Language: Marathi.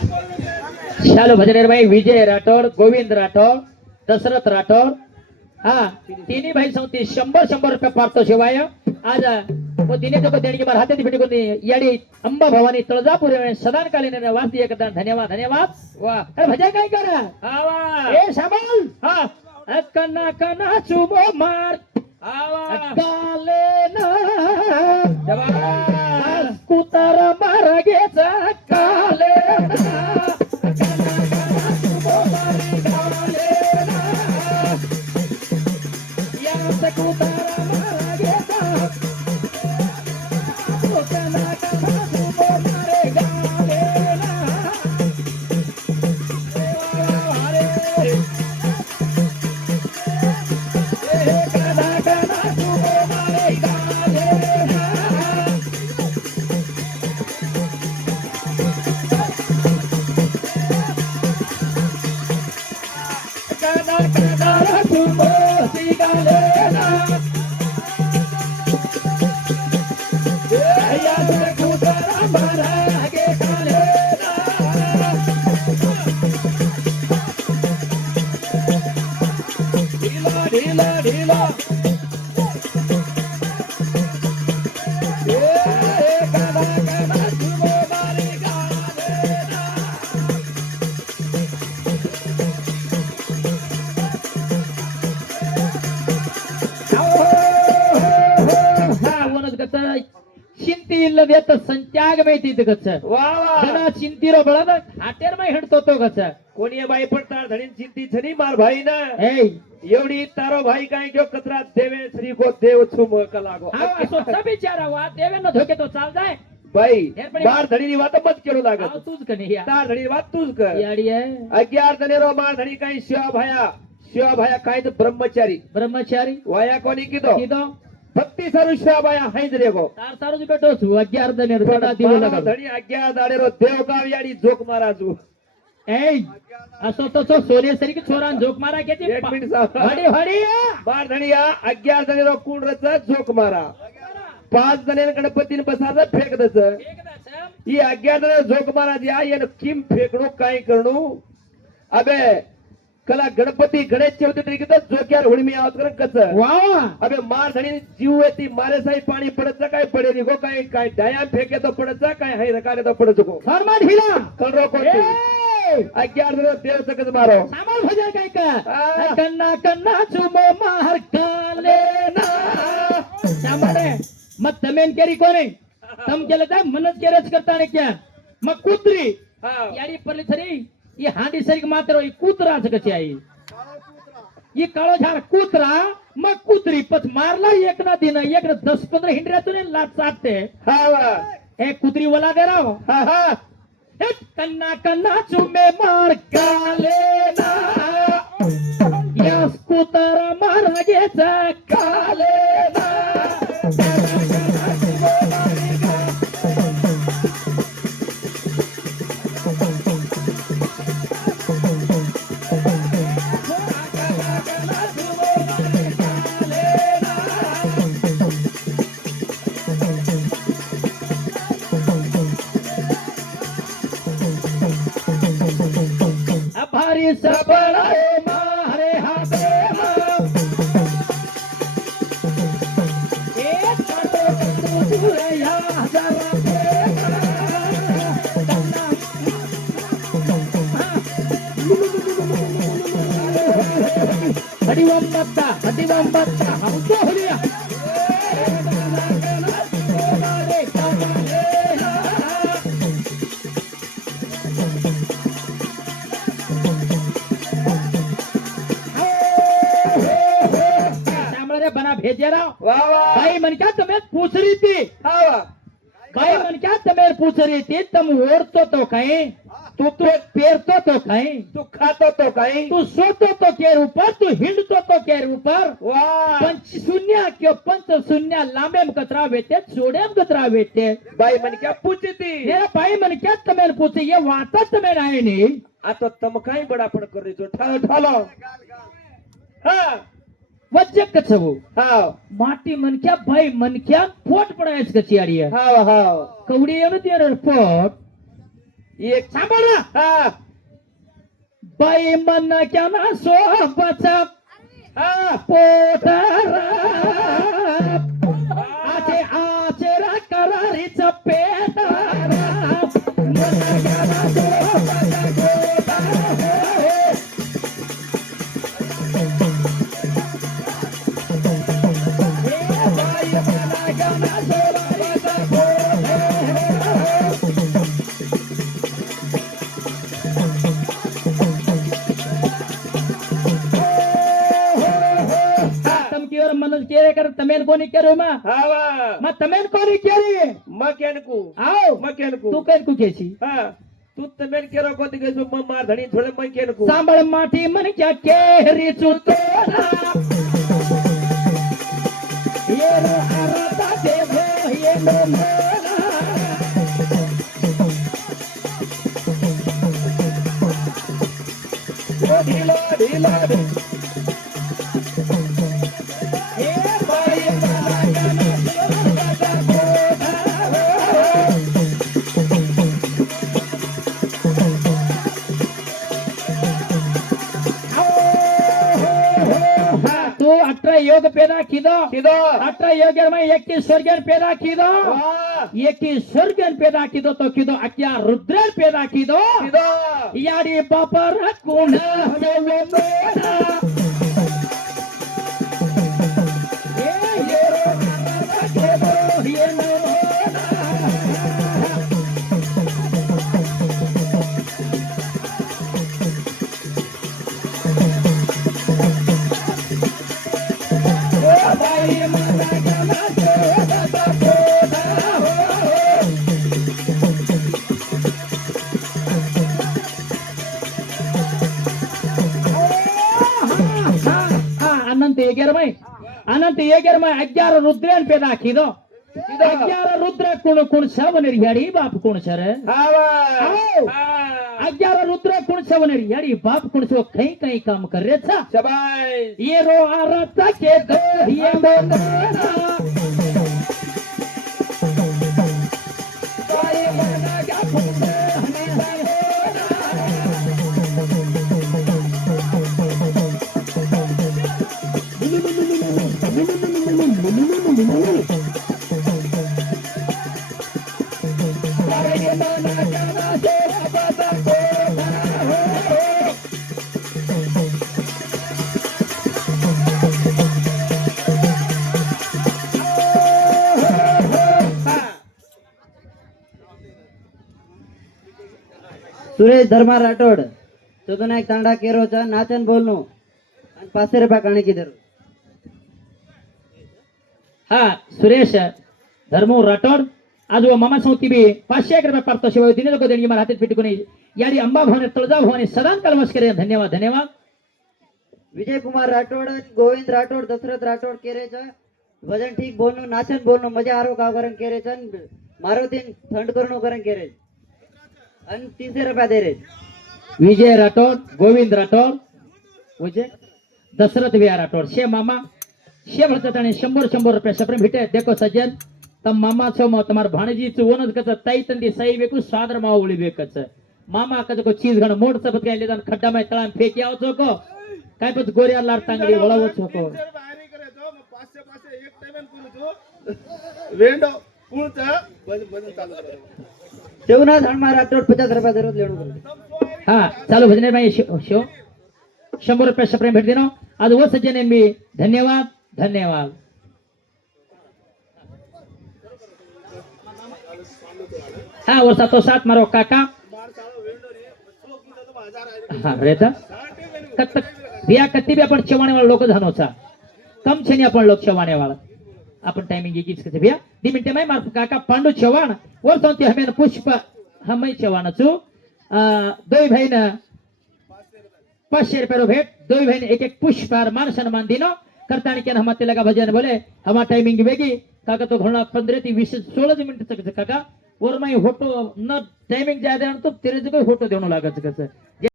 शालू भजनेर भाई विजय राठोड, गोविंद राठोड, दशरथ राठोड, हा तिन्ही भाई सांगते 100 रुपये पारतो शिवाय आज वो दिने को देणगी बार हाते भेटी कोणी याडी अंबा भवानी तुळजापूर सदानकालीन वास दिए करता धन्यवाद धन्यवाद वाह अरे भजन काय करा आवा ए शामल हा कना कना चुमो मार आवा काले ना जबा कुतार मारगेचा काले ना चिंती ಇಲ್ಲದೆ ಸಂತ್ಯಾಗ ಬೇತಿದ್ದ ಗಚ್ಚ वा वा ಜನ ಚಿಂತಿರೋ ಬಳದ ಹಾಟೇರ್ ಮೈ ಹಿಡ್ತೋತೋ ಗಚ್ಚ कोणी बाई पडताळ धडीन चिंती छनी मार भाई ना ಏಯ್ एवढी तारो भाई काय घेऊ कचरा देवे श्री को देव छुम कलागो हा असो बिचारा वा देवेंना धोके तो चाल जाय बाई हेरपणी- बार धडीनी वात मत केलू हा लागत तूच कने या तार धडी वात तूच कर याडी आहे 11 जणेरो मार धडी काय शिवा भाया काय तर ब्रह्मचारी ब्रह्मचारी वाया कोणी किदो કીધો भक्ती सारू शिवा भाया हाईज रेगो તાર સારું જ બેઠો છું 11 દને રડા દીવો લગાવ धडी 11 दाडेरो देव गाव याडी जोक माराजू એય असो तो तो सोने सरी की छोरान जोक मारा केती एक मिनिट साहेब. हडी हडी बार धडिया 11 जणेरो कुंडरच जोक मारा 5 जणेन गणपतीन बसाचा फेकदच ही 11 जण जोक मारा द्या येन किम फेकणो काय करणो अबे कला गणपती गणेश चौथी तरी किती जोक्यार हुळमी आवत कर कच वाह अबे मार धणी जीव येती मारे साई पाणी पडत काय पडे निगो काय काय डाया फेके तो पडत काय हाय रकारे तो पडत गो फरमा ढीला करो को ए 11 जण देव सकत मारो सामाल भजन काय का हा. कन्ना कन्ना चुमो मार काले ना सामाडे मग तमेन केरी कोणी तम केलं काय मनच केरच करता ने क्या मग कुत्री हा याडी परली थरी ही हांडी सरी मात्र ही कुत्राच कशी आहे ही काळो झार कुत्रा मग कुत्री पच मारला एक ना दिन एक ना 10-15 हिंडऱ्यातून लाट चाटते हा वा. हे कुत्री वला दे राव हा हा कन्ना कन्ना चुमे मार काले ना यस कुतर मारगेचा काले ना भारी सबळा मारे हाते एक काटो तुझ्या जरा हडिवम बत्ता हम तो होलिया बना भेजे राव वा वा बाई मन क्या तुम्हें पूछ रही थी हा वा बाई मन क्या तुम्हें पूछ रही थी तुम ओढ़तो तो कहीं तू पेरतो तो कहीं तू खातो तो काही तू सोतो तो केर ऊपर तू हिंडतो तो केर ऊपर वा पंच शून्य किंवा पंच शून्य लांबेम कतरा वेते सोडेम कतरा वेते बाई मन क्या पूछती मेरा बाई मन क्या तुम्हें पूछे ये वाता तुम्हें आहे नी आता तम काय बडापण करीतो ठालो हा वज्जक कछवो हाव माटी मनक्या भाई मनक्या पोट पडायच का चियाडी हाव हाव कवडी येणं ते पोट एक सांभाळा हा बाई मनक्या ना सोबचा हा पोटारा आचे आचेरा करारीच पेटारा मनक्या ना सोबचा पोटारा मनोज केरे कर तमेन कोणी केरो मा हावा मा तमेन कोणी केरी मकेनकू आओ मकेनकू तू केन कुकेची हा तू तमेन केरो कोती गसु मार धणी थोडे मकेनकू सांभाळ माठी मन क्या केरी चुतोरा ये रो आरता देवो ये नो मोना ओ ढिलो ढिलो तू 18 योग पैदा कीदो किदो 18 योग में 21 स्वर्गन पैदा कीदो वाह 21 स्वर्गन पैदा कीदो तो कीदो अक्या रुद्रन पैदा कीदो किदो याडी बापर कुण देवो मेरा ये रो देवो ये नो अनंत येगर में 11 रुद्रन पैदा कीदो 11 रुद्र कुण कुण सवनेर याडी बाप कुण सर हावा आओ। हा 11 रुद्र कुण सवनेर याडी बाप कुण सो कई कई काम कर रे छा शाबाश ये रो आरत के दो ये मोना बाई मना क्या फुटे हमें सुरेश धर्मा राठोड चौथुना एक तांडा केरोचा नाचन बोलनो आणि 500 रुपये काणे की धरू हा सुरेश धर्मो राठोड आज वो मामा सौती बी 500 रुपये पारतो शिवाय दिने लोक देणगी मला हातात पेटकुनी याडी अंबा भवानी तुळजा भवानी सदान कलमस करे धन्यवाद धन्यवाद विजय कुमार राठोड आणि गोविंद राठोड दशरथ राठोड केरेचा वजन ठीक बोलनो नाचन बोलनो मजा आरो का करन केरेचा मारुतीन थंड करणो करन केरे आणि 300 रुपये दे रे विजय राठोड गोविंद राठोड विजय दशरथ विया राठोड शे मामा शे भरतात आणि 100 रुपये सप्रेम भेटे देखो सज्जन तम मामा छो म तमार भाणजी चोनच कच तई तंदी सही बेकु सादर मा उळी बेकच मामा कच को चीज घण मोड सबत काय लेदान खड्डा में तळान फेकी आव छो काय पत गोरिया लार तांगडी वळाव छो को वेंडो पुळचा बंद चालू ठेवना धर्मा राठोड 50 रुपये दररोज लेणू करू हा चालू भजने भाई शो 100 रुपये सप्रेम भेट दिनो आज वो सज्जन मी धन्यवाद धन्यवाद हा वर्षा तो साथ मारो काका हा रेता कत रिया कत्ती भी आपण चवाणे वाला लोक धानोचा कम छेनी आपण लोक चवाणे वाला आपण टाइमिंग गीच कसे भैया 2 मिनिटे में मार काका पांडू चवाण वर्षों ते हमें पुष्प हमें चवाण छु दोई भाई ना 500 रुपये भेट दोई भाई एक एक पुष्प और मान सम्मान दिनो करतानी के हम लगा भजन बोले हम टाइमिंग बेगी काका तो घोड़ा 15 થી 20 16 मिनिट तक काका और मैं फोटो न टाइमिंग ज्यादा तो तेरे जो फोटो देनो लागत कस